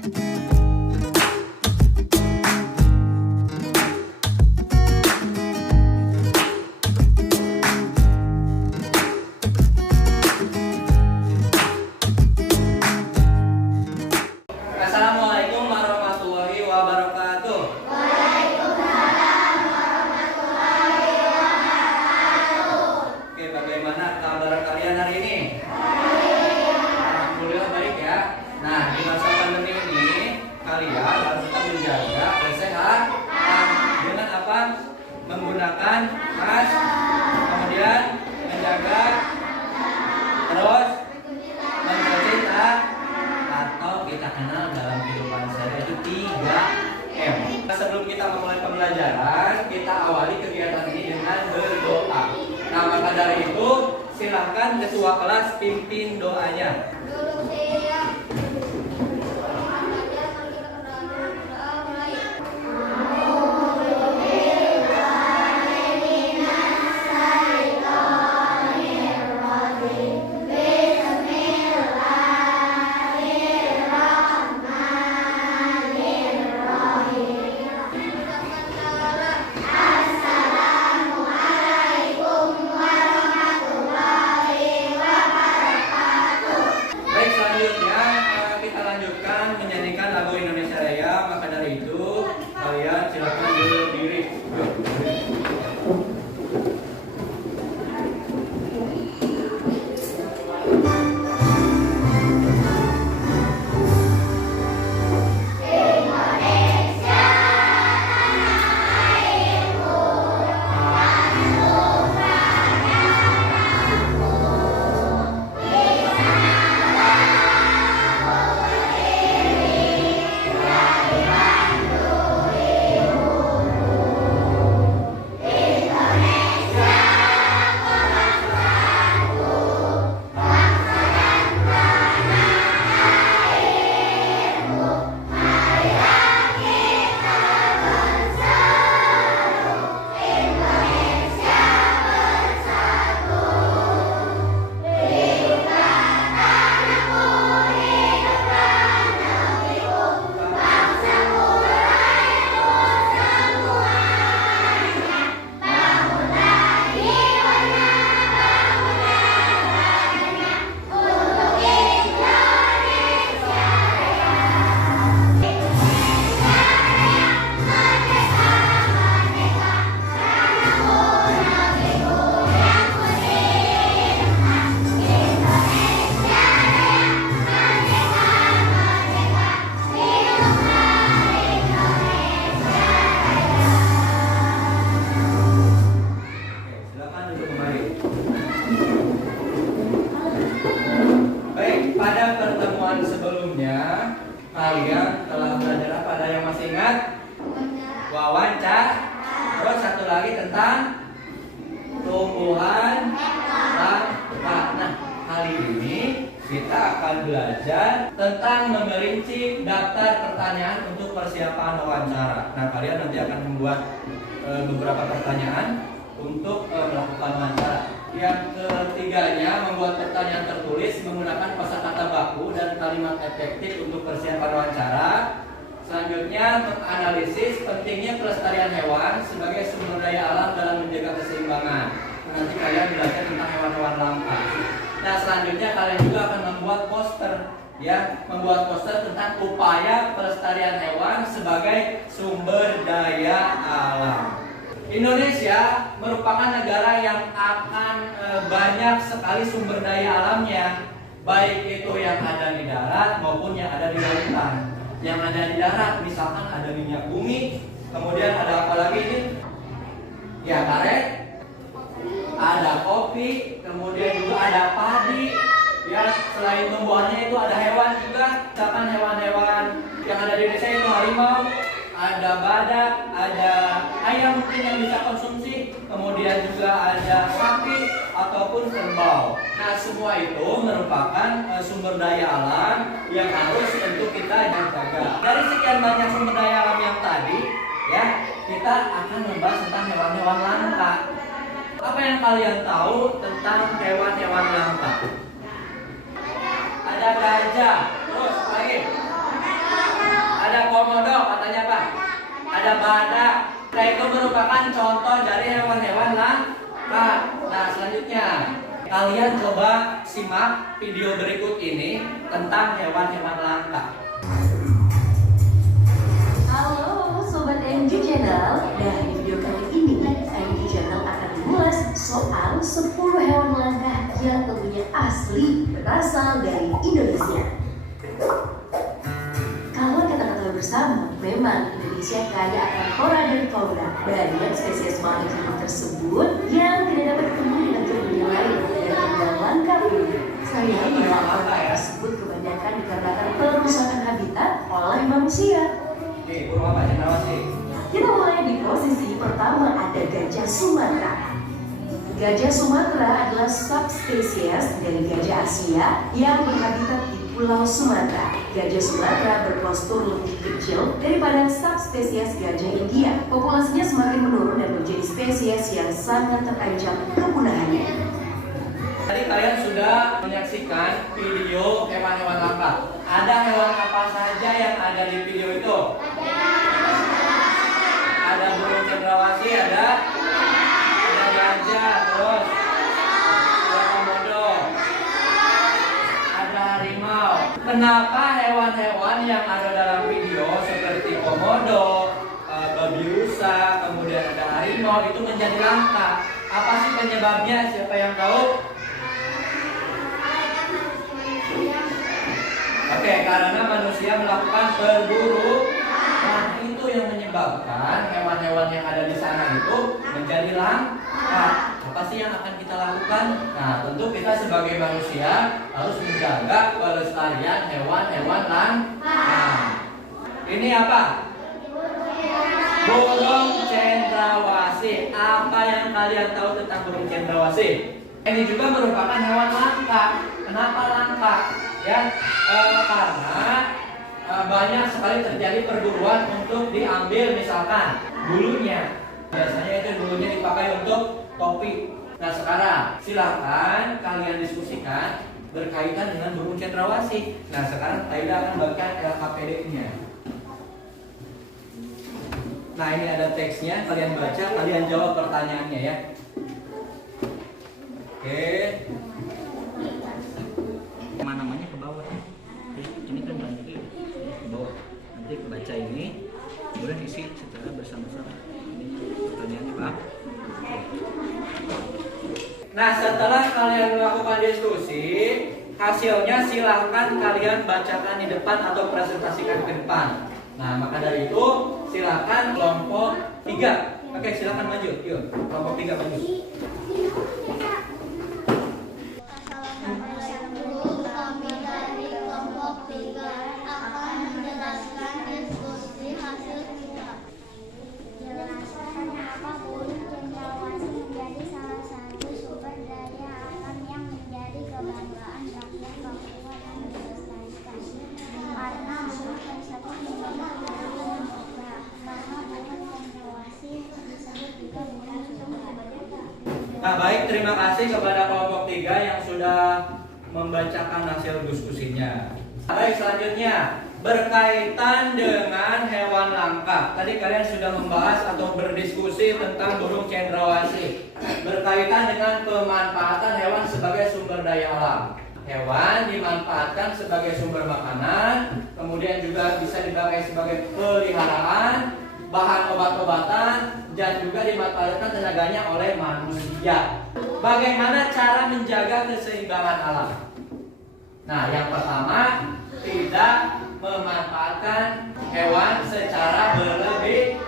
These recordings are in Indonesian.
Assalamualaikum warahmatullahi wabarakatuh. Waalaikumsalam warahmatullahi wabarakatuh. Oke, bagaimana kabar kalian hari ini? Alhamdulillah baik ya. Nah, di masa pandemi ini kalian harus tetap menjaga kesehatan dengan apa? Menggunakan masker, kemudian menjaga, terus mencuci tangan, atau kita kenal dalam kehidupan sehari itu 3M. Sebelum kita memulai pembelajaran, kita awali kegiatan ini dengan berdoa. Nah, maka dari itu silakan ketua kelas pimpin doanya. Duduk siap. Baik, selanjutnya kita lanjutkan menyanyikan lagu Indonesia Raya. Maka dari itu kalian silakan berdiri. Yuk. Silakan duduk kembali. Baik, pada pertemuan sebelumnya kalian telah belajar apa? Ada yang masih ingat? Wawancara. Terus satu lagi tentang tumbuhan langka. Nah, kali ini kita akan belajar tentang memerinci daftar pertanyaan untuk persiapan wawancara. Nah, kalian nanti akan membuat beberapa pertanyaan untuk melakukan wawancara. Yang ketiganya, membuat pertanyaan tertulis menggunakan kosakata baku dan kalimat efektif untuk persiapan wawancara. Selanjutnya, menganalisis pentingnya pelestarian hewan sebagai sumber daya alam dalam menjaga keseimbangan. Nanti kalian belajar tentang hewan-hewan langka. Nah, selanjutnya kalian juga akan membuat poster, ya, membuat poster tentang upaya pelestarian hewan sebagai sumber daya alam. Indonesia merupakan negara yang akan banyak sekali sumber daya alamnya, baik itu yang ada di darat maupun yang ada di lautan. Yang ada di darat misalkan ada minyak bumi, kemudian ada apa lagi ini? Ya, karet, ada kopi, kemudian juga ada padi. Ya, selain tumbuhannya itu ada hewan juga, misalkan hewan-hewan yang ada di desa itu harimau, ada badak, ada ayam mungkin yang bisa konsumsi, kemudian juga ada sapi ataupun kerbau. Nah, semua itu merupakan sumber daya alam yang harus untuk kita jaga. Dari sekian banyak sumber daya alam yang tadi, ya, kita akan membahas tentang hewan-hewan langka. Apa yang kalian tahu tentang hewan-hewan langka? Ada gajah, terus lagi kalian coba simak video berikut ini tentang hewan-hewan langka. Halo Sobat NG Channel. Nah, di video kali ini NG Channel akan mengulas soal 10 hewan langka yang tentunya asli berasal dari Indonesia. Kalau kita ketahui bersama, memang Indonesia kaya akan flora dan fauna. Banyak spesies makhluk hidup tersebut yang tidak dapat bertemu dengan dunia lain dan terbilang langka pun. Sayangnya, hewan tersebut kebanyakan dikarenakan perusakan habitat oleh manusia. Oke, burung apa cendrawasih? Kita mulai di posisi pertama, ada gajah Sumatera. Gajah Sumatera adalah subspesies dari gajah Asia yang berhabitat di Pulau Sumatera. Gajah Sumatera berpostur lebih kecil daripada subspesies gajah India. Populasinya semakin menurun dan menjadi spesies yang sangat terancam kepunahannya. Tadi kalian sudah menyaksikan video hewan-hewan langka. Ada hewan apa saja yang ada di video itu? Ada burung cendrawasih, ada gajah, terus ada komodo, ada harimau. Kenapa hewan-hewan yang ada dalam video seperti komodo, babi rusa, kemudian ada harimau itu menjadi langka? Apa sih penyebabnya? Siapa yang tahu? Oke, karena manusia melakukan berburu. Nah, itu yang menyebabkan hewan-hewan yang ada di sana itu menjadi langka. Apa sih yang akan kita lakukan? Nah, tentu kita sebagai manusia harus menjaga pelestarian hewan-hewan langka. Ini apa? Burung cendrawasih. Apa yang kalian tahu tentang burung cendrawasih? Ini juga merupakan hewan langka. Kenapa langka? Ya, karena banyak sekali terjadi perburuan untuk diambil misalkan bulunya. Biasanya itu bulunya dipakai untuk topi. Nah, sekarang silakan kalian diskusikan berkaitan dengan burung cendrawasih. Nah, sekarang Aida akan bacakan LKPD-nya. Nah, ini ada teksnya, kalian baca, kalian jawab pertanyaannya ya. Oke. Namanya ke bawah. Oke, ini kan nanti ke bawah. Nanti baca ini, kemudian isi secara bersama-sama. Ini pertanyaannya, Pak. Nah, setelah kalian melakukan diskusi, hasilnya silahkan kalian bacakan di depan atau presentasikan ke depan. Nah, maka dari itu silahkan kelompok 3. Oke, silahkan maju. Yuk, kelompok 3 maju. Kami dari kelompok 3 akan menjelaskan diskusi hasil kita. Jelaskan mengapa burung cendrawasih menjadi salah satu sumber daya alam yang menjadi kebanggaan rakyat Papua dan dilestarikan. Karena burung tersebut menjadi burung surga. Karena burung cendrawasih disebut juga burung surga. Nah, baik, terima kasih kepada kelompok 3 yang sudah membacakan hasil diskusinya. Baik, selanjutnya berkaitan dengan hewan langka. Tadi kalian sudah membahas atau berdiskusi tentang burung cendrawasih. Berkaitan dengan pemanfaatan hewan sebagai sumber daya alam. Hewan dimanfaatkan sebagai sumber makanan, kemudian juga bisa dipakai sebagai peliharaan, bahan obat-obatan, dan juga dimanfaatkan tenaganya oleh manusia. Bagaimana cara menjaga keseimbangan alam? Nah, yang pertama, tidak memanfaatkan hewan secara berlebihan.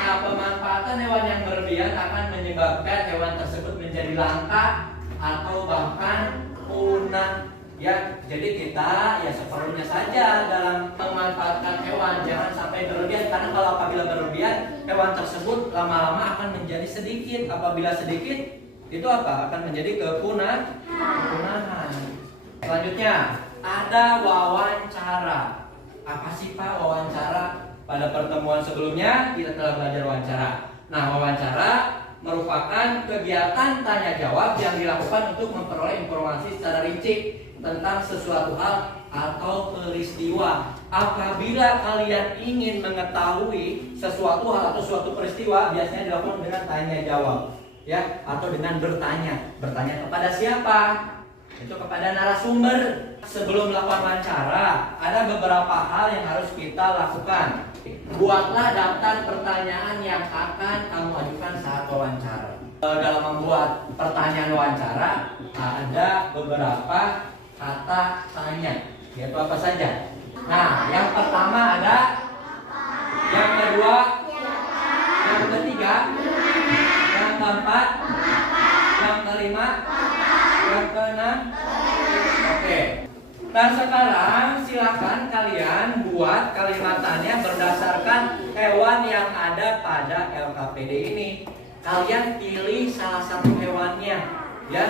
Nah, pemanfaatan hewan yang berlebihan akan menyebabkan hewan tersebut menjadi langka atau bahkan punah. Ya, jadi kita ya seperlunya saja dalam memanfaatkan hewan, jangan sampai berlebihan, karena kalau apabila berlebihan, hewan tersebut lama-lama akan menjadi sedikit. Apabila sedikit, itu apa? Akan menjadi kepunahan. Selanjutnya, ada wawancara. Apa sih Pak wawancara? Pada pertemuan sebelumnya kita telah belajar wawancara. Nah, wawancara merupakan kegiatan tanya jawab yang dilakukan untuk memperoleh informasi secara rinci tentang sesuatu hal atau peristiwa. Apabila kalian ingin mengetahui sesuatu hal atau suatu peristiwa, biasanya dilakukan dengan tanya jawab. ya, atau dengan bertanya. Bertanya kepada siapa? Itu kepada narasumber. Sebelum melakukan wawancara, ada beberapa hal yang harus kita lakukan. Buatlah daftar pertanyaan yang akan kamu ajukan saat wawancara. Dalam membuat pertanyaan wawancara, ada beberapa kata tanya, yaitu apa saja? Nah, yang pertama ada, yang kedua, yang ketiga, yang keempat, yang kelima, yang keenam. Oke. Nah, sekarang silakan kalian buat kalimatannya berdasarkan hewan yang ada pada LKPD ini. Kalian pilih salah satu hewannya, ya.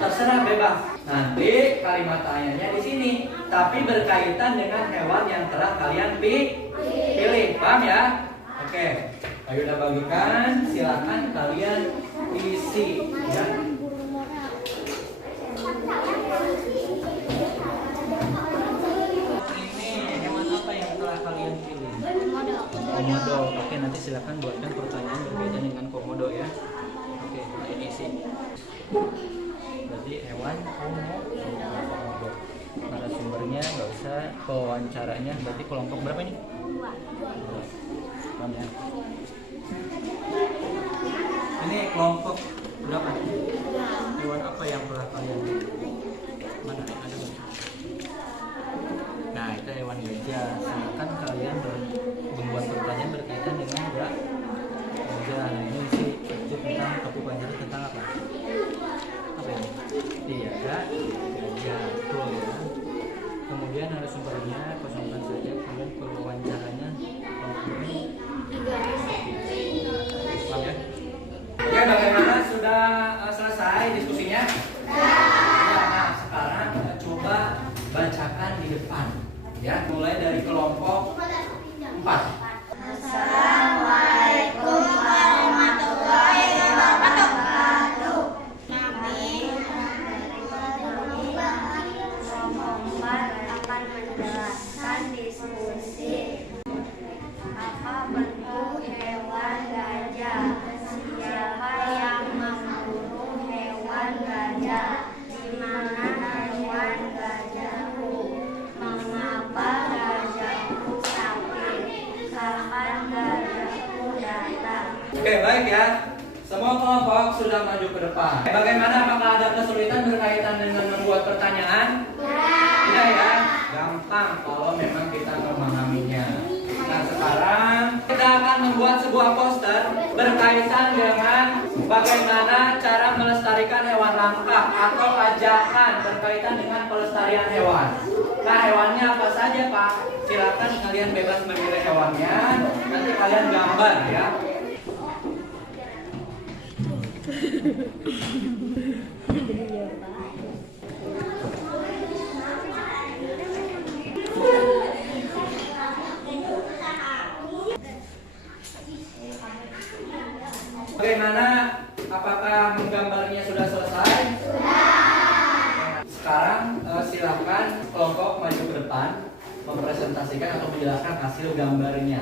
Terserah, bebas. Nanti kalimat tanyanya di sini, tapi berkaitan dengan hewan yang telah kalian pilih. Paham ya? Oke. Ayo udah bagikan, silakan kalian isi, ya. Kalian pilih komodo. Oke, nanti silakan buatkan pertanyaan berkaitan dengan komodo ya. Oke, ini isi. Berarti hewan komodo. Narasumbernya nggak usah, pewawancaranya berarti kelompok berapa ini? 2. Paham ya? Ini kelompok berapa? Hewan apa yang telah kalian pilih? Mana ada? Nah, itu hewan gajah. Silakan kalian membuat pertanyaan berkaitan dengan gajah. Nah, ini isi tentang Kapu Banjar tentang apa? Apa ini? Iya, gajah. Betul ya. Kemudian narasumbernya kosongkan saja. Kemudian pewawancaranya paham ya? Oke, bagaimana? Sudah selesai diskusinya? Nah, sekarang coba bacakan di depan, ya, mulai dari kelompok 4. Assalamualaikum warahmatullahi wabarakatuh. Kami kelompok 4 akan menjelaskan diskusi apa bentuk hewan gajah, siapa yang memburu hewan gajah, di mana hewan gajahku, mengapa gajahku sakit, kapan gajahku datang. Oke, baik ya. Semua kelompok sudah maju ke depan. Bagaimana, apakah ada kesulitan berkaitan dengan membuat pertanyaan? Tidak ya? Gampang kalau memang kita memahaminya. Nah, sekarang kita akan membuat sebuah poster berkaitan dengan bagaimana cara melestarikan hewan langka atau ajakan berkaitan dengan pelestarian hewan. Nah, hewannya apa saja, Pak? Silakan kalian bebas memilih hewannya. Nanti kalian gambar ya. Bagaimana? Apakah menggambarnya sudah selesai? Sudah. Sekarang silakan kelompok maju ke depan mempresentasikan atau menjelaskan hasil gambarnya.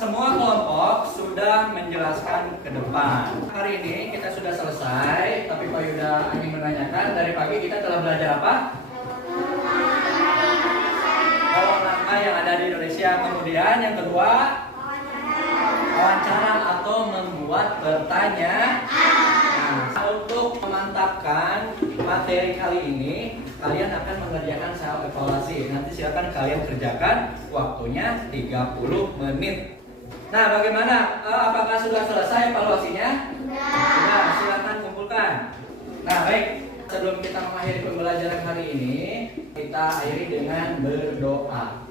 Semua kelompok sudah menjelaskan ke depan. Hari ini kita sudah selesai, tapi Pak Yuda ingin menanyakan, dari pagi kita telah belajar apa? Hewan langka yang ada di Indonesia. Kemudian yang kedua, wawancara atau membuat pertanyaan. Nah, untuk memantapkan materi kali ini, kalian akan mengerjakan self evaluasi. Nanti silakan kalian kerjakan, waktunya 30 menit. Nah, bagaimana? Apakah sudah selesai evaluasinya? Sudah. Silakan kumpulkan. Nah, baik. Sebelum kita mengakhiri pembelajaran hari ini, kita akhiri dengan berdoa.